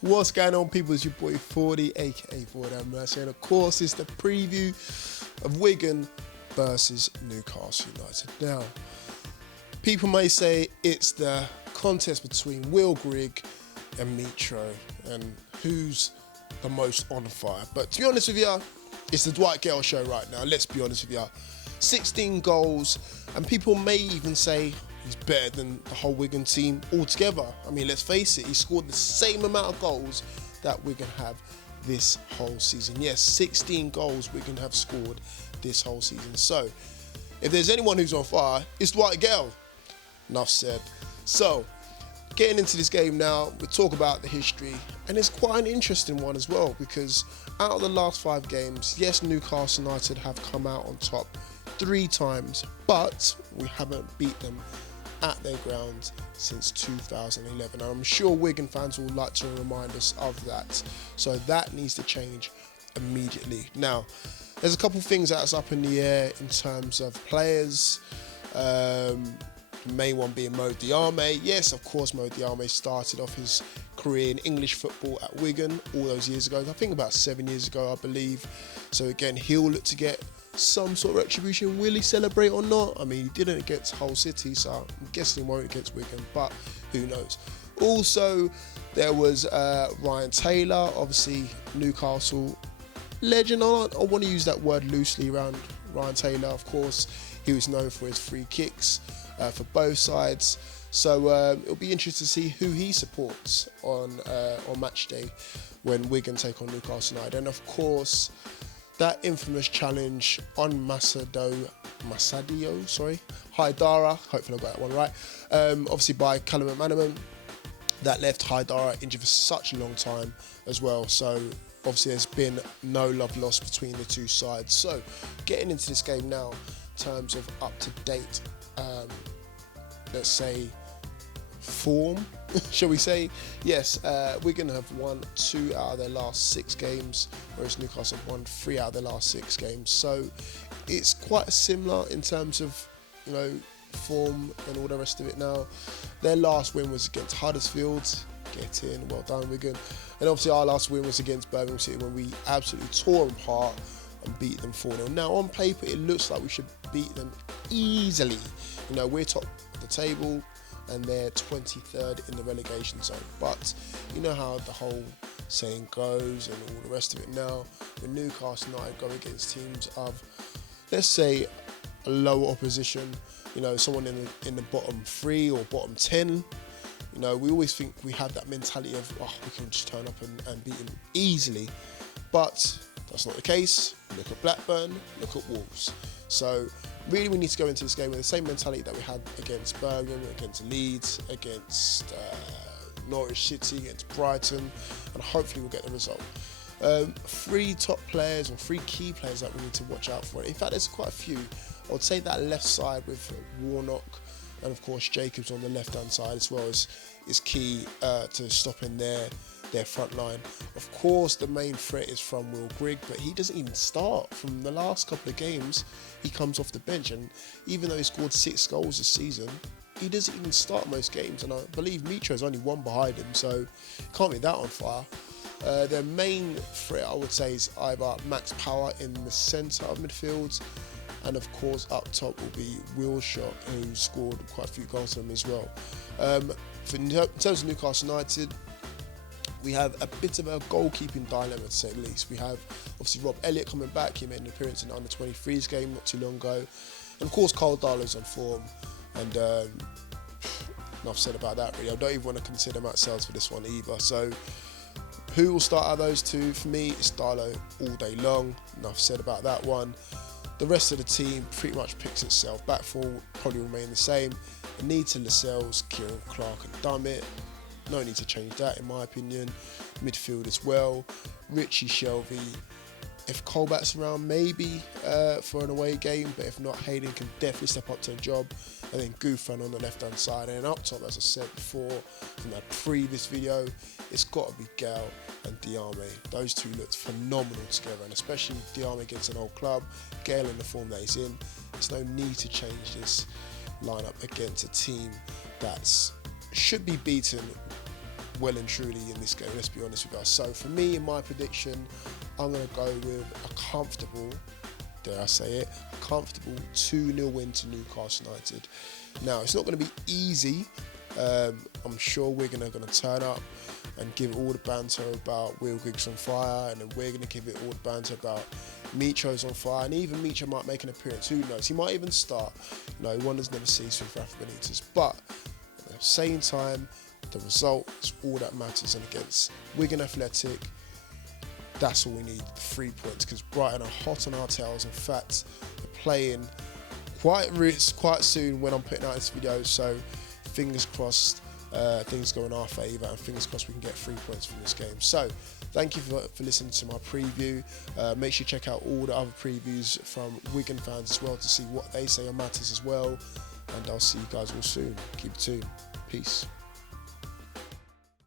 What's going on, people? It's your boy Forde, aka Forde and Mercy, and of course it's the preview of Wigan versus Newcastle United. Now, people may say it's the contest between Will Grigg and Mitro and who's the most on fire. But to be honest with you, it's the Dwight Gale show right now. Let's be honest with you. 16 goals, and people may even say he's better than the whole Wigan team altogether. I mean, let's face it, he scored the same amount of goals that Wigan have this whole season. Yes, 16 goals Wigan have scored this whole season. So, if there's anyone who's on fire, it's Dwight Gale. Enough said. So, getting into this game now, we'll talk about the history, and it's quite an interesting one as well, because out of the last 5 games, yes, Newcastle United have come out on top 3 times, but we haven't beat them at their ground since 2011. And I'm sure Wigan fans will like to remind us of that. So that needs to change immediately. Now, there's a couple of things that's up in the air in terms of players. The main one being Mo Diame. Yes, of course, Mo Diame started off his career in English football at Wigan all those years ago. I think about 7 years ago, I believe. So again, he'll look to get some sort of retribution. Will he celebrate or not? I mean, he didn't against Hull City, so I'm guessing he won't against Wigan, but who knows. Also, there was Ryan Taylor, obviously Newcastle legend. I want to use that word loosely around Ryan Taylor. Of course, he was known for his free kicks for both sides. So it'll be interesting to see who he supports on match day when Wigan take on Newcastle United. And of course, that infamous challenge on Haidara, hopefully I got that one right, obviously by Callum McManaman, that left Haidara injured for such a long time as well. So obviously there's been no love lost between the two sides. So getting into this game now, in terms of up-to-date, let's say, form, shall we say? Yes, Wigan have won 2 out of their last 6 games, whereas Newcastle have won 3 out of their last 6 games. So it's quite similar in terms of, form and all the rest of it now. Their last win was against Huddersfield. Get in, well done, Wigan. And obviously our last win was against Birmingham City when we absolutely tore them apart and beat them 4-0. Now on paper it looks like we should beat them easily. We're top of the table and they're 23rd in the relegation zone. But you know how the whole saying goes and all the rest of it now. When Newcastle United go against teams of, let's say, a lower opposition, someone in the bottom 3 or bottom 10, we always think we have that mentality of, we can just turn up and beat them easily. But that's not the case. Look at Blackburn, look at Wolves. So really we need to go into this game with the same mentality that we had against Birmingham, against Leeds, against Norwich City, against Brighton, and hopefully we'll get the result. 3 top players or 3 key players that we need to watch out for. In fact, there's quite a few. I would say that left side with Warnock and of course Jacobs on the left hand side as well is key to stopping their front line. Of course, the main threat is from Will Grigg, but he doesn't even start. From the last couple of games, he comes off the bench, and even though he scored 6 goals this season, he doesn't even start most games, and I believe Mitro's only 1 behind him, so can't be that on fire. Their main threat, I would say, is either Max Power in the centre of midfield, and of course up top will be Wilshot, who scored quite a few goals for them as well. In terms of Newcastle United, we have a bit of a goalkeeping dilemma, to say the least. We have obviously Rob Elliott coming back. He made an appearance in the under-23s game not too long ago. And of course, Carl Darlow's on form. And enough said about that, really. I don't even want to consider Matt Sells for this one either. So who will start out of those 2? For me, it's Darlow all day long. Enough said about that one. The rest of the team pretty much picks itself. Back 4 will probably remain the same. Anita, Lascelles, Kieran Clark and Dummett. No need to change that, in my opinion. Midfield as well. Richie Shelvey. If Colback's around, maybe for an away game, but if not, Hayden can definitely step up to the job. And then Gouffran on the left-hand side. And up top, as I said before in that previous video, it's got to be Gale and Diame. Those 2 looked phenomenal together, and especially Diame against an old club, Gale in the form that he's in. There's no need to change this lineup against a team that's should be beaten well and truly in this game, let's be honest with us. So for me, in my prediction, I'm going to go with a comfortable, dare I say it, comfortable 2-0 win to Newcastle United. Now, it's not going to be easy. I'm sure Wigan are going to turn up and give all the banter about Will Griggs on fire, and then we're going to give it all the banter about Mitro's on fire, and even Mitro might make an appearance. Who knows? He might even start. Wonders never cease with Rafa Benitez. But at the same time, the result is all that matters, and against Wigan Athletic, that's all we need, the 3 points, because Brighton are hot on our tails. In fact, they're playing quite soon when I'm putting out this video, so fingers crossed things go in our favour, and fingers crossed we can get 3 points from this game. So thank you for listening to my preview. Make sure you check out all the other previews from Wigan fans as well to see what they say on matters as well, and I'll see you guys all soon. Keep it tuned. Peace.